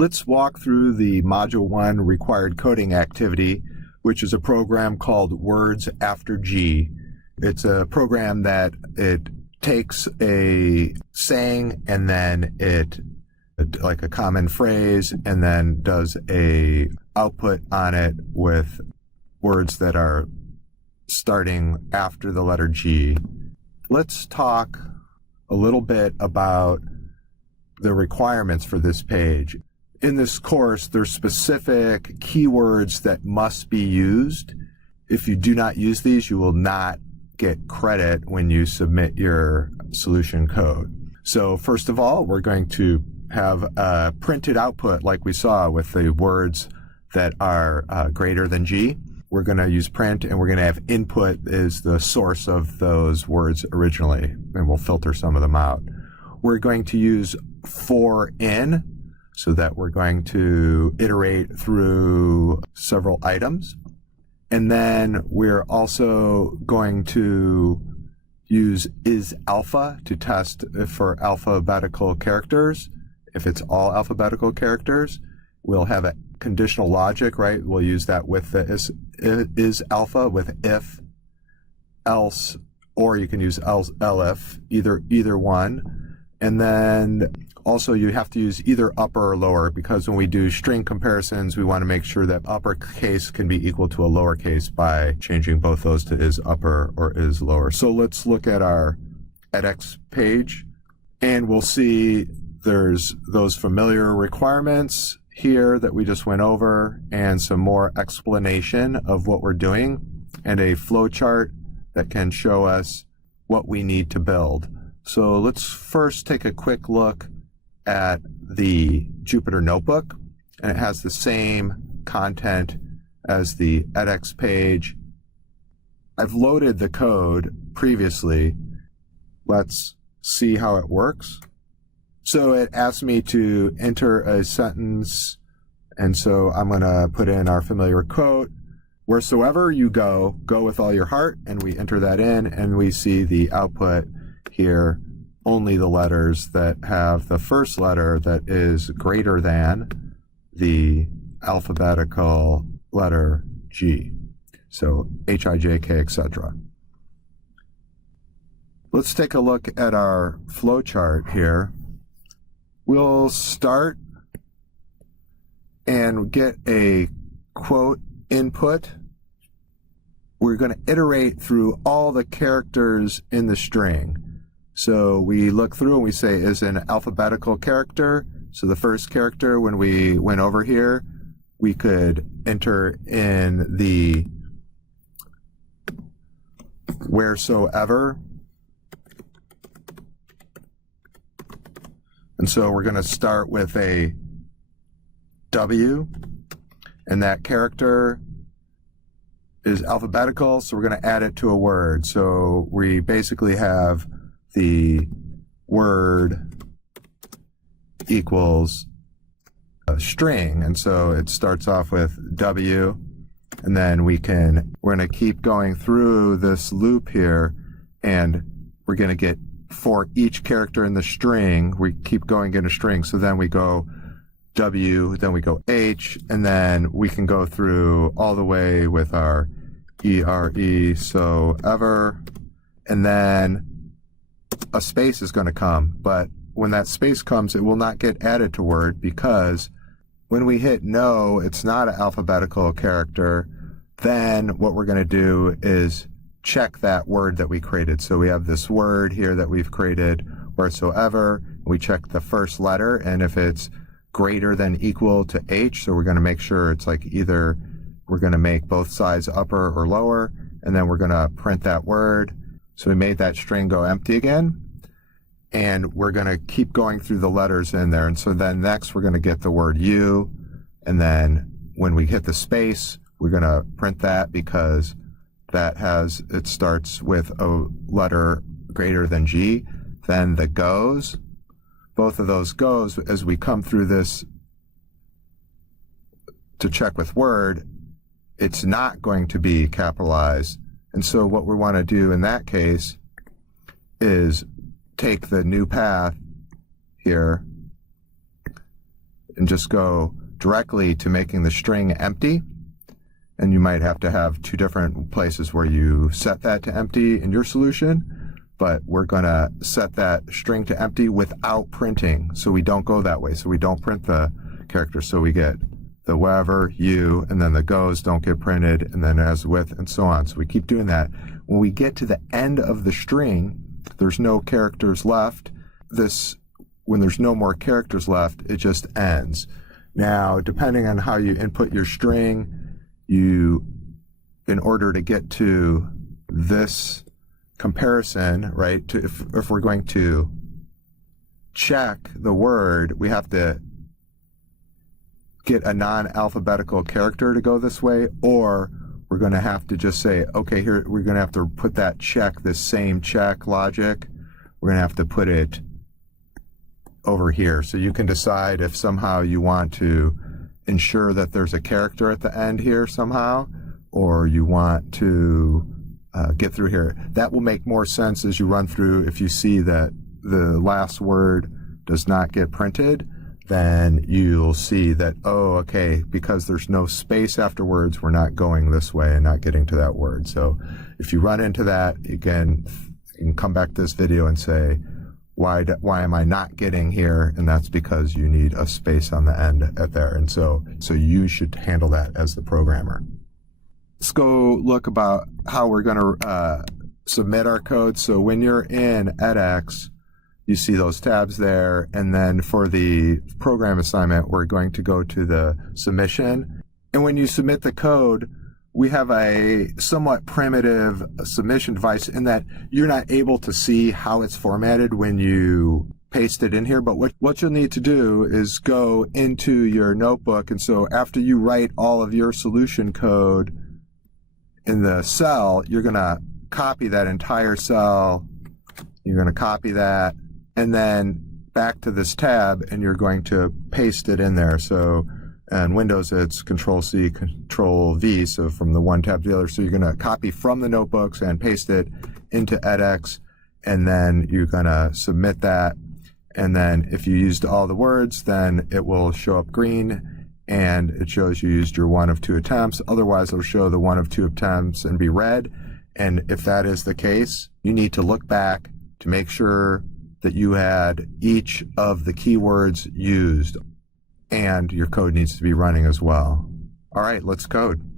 Let's walk through the Module 1 required coding activity, which is a program called Words After G. It's a program that it takes a saying and then like a common phrase, and then does a output on it with words that are starting after the letter G. Let's talk a little bit about the requirements for this page. In this course, there's specific keywords that must be used. If you do not use these, you will not get credit when you submit your solution code. So first of all, we're going to have a printed output like we saw with the words that are greater than G. We're going to use print, and we're going to have input is the source of those words originally, and we'll filter some of them out. We're going to use for in, so that we're going to iterate through several items. And then we're also going to use is alpha to test for alphabetical characters. If it's all alphabetical characters, we'll have a conditional logic, right? We'll use that with the is alpha with if, else, or you can use else, elif, either one. And then also you have to use either upper or lower, because when we do string comparisons, we want to make sure that uppercase can be equal to a lowercase by changing both those to is upper or is lower. So let's look at our edX page, and we'll see there's those familiar requirements here that we just went over, and some more explanation of what we're doing, and a flow chart that can show us what we need to build. So let's first take a quick look at the Jupyter Notebook, and it has the same content as the edX page. I've loaded the code previously. Let's see how it works. So it asks me to enter a sentence, and so I'm going to put in our familiar quote, "Wheresoever you go, go with all your heart," and we enter that in, and we see the output here, only the letters that have the first letter that is greater than the alphabetical letter G. So H, I, J, K, etc. Let's take a look at our flow chart here. We'll start and get a quote input. We're going to iterate through all the characters in the string. So we look through and we say is an alphabetical character. So the first character, when we went over here, we could enter in the wheresoever. And so we're going to start with a W, and that character is alphabetical, so we're going to add it to a word. So we basically have the word equals a string, and so it starts off with W, and then we're going to keep going through this loop here, and we're going to get for each character in the string, we keep going in a string. So then we go W, then we go H, and then we can go through all the way with our ERE, so ever, and then a space is going to come. But when that space comes, it will not get added to word, because when we hit no, it's not an alphabetical character. Then what we're going to do is check that word that we created. So we have this word here that we've created, wheresoever. We check the first letter, and if it's greater than equal to H, so we're going to make sure it's like either we're going to make both sides upper or lower, and then we're going to print that word. So we made that string go empty again, and we're going to keep going through the letters in there. And so then next we're going to get the word U, and then when we hit the space, we're going to print that, because it starts with a letter greater than G. Then the goes, both of those goes, as we come through this to check with word, it's not going to be capitalized. And so what we want to do in that case is take the new path here and just go directly to making the string empty. And you might have to have two different places where you set that to empty in your solution, but we're going to set that string to empty without printing, so we don't go that way. So we don't print the character, so we get the wherever, you, and then the goes don't get printed, and then as with, and so on. So we keep doing that. When we get to the end of the string, there's no characters left. When there's no more characters left, it just ends. Now, depending on how you input your string, in order to get to this comparison, right, if we're going to check the word, we have to get a non-alphabetical character to go this way, or we're going to have to just say, okay, here we're going to have to put that check, this same check logic, we're going to have to put it over here. So you can decide if somehow you want to ensure that there's a character at the end here somehow, or you want to get through here. That will make more sense as you run through. If you see that the last word does not get printed, then you'll see that, oh, okay, because there's no space afterwards, we're not going this way and not getting to that word. So if you run into that, again, you can come back to this video and say, why am I not getting here? And that's because you need a space on the end at there. And so you should handle that as the programmer. Let's go look about how we're going to submit our code. So when you're in edX, you see those tabs there, and then for the program assignment, we're going to go to the submission. And when you submit the code, we have a somewhat primitive submission device in that you're not able to see how it's formatted when you paste it in here. But what you'll need to do is go into your notebook. And so after you write all of your solution code in the cell, you're going to copy that entire cell. You're going to copy that, and then back to this tab, and you're going to paste it in there. So in Windows, it's Control-C, Control-V, so from the one tab to the other. So you're going to copy from the notebooks and paste it into edX, and then you're going to submit that. And then if you used all the words, then it will show up green, and it shows you used your 1 of 2 attempts. Otherwise, it'll show the 1 of 2 attempts and be red. And if that is the case, you need to look back to make sure that you had each of the keywords used, and your code needs to be running as well. All right, let's code.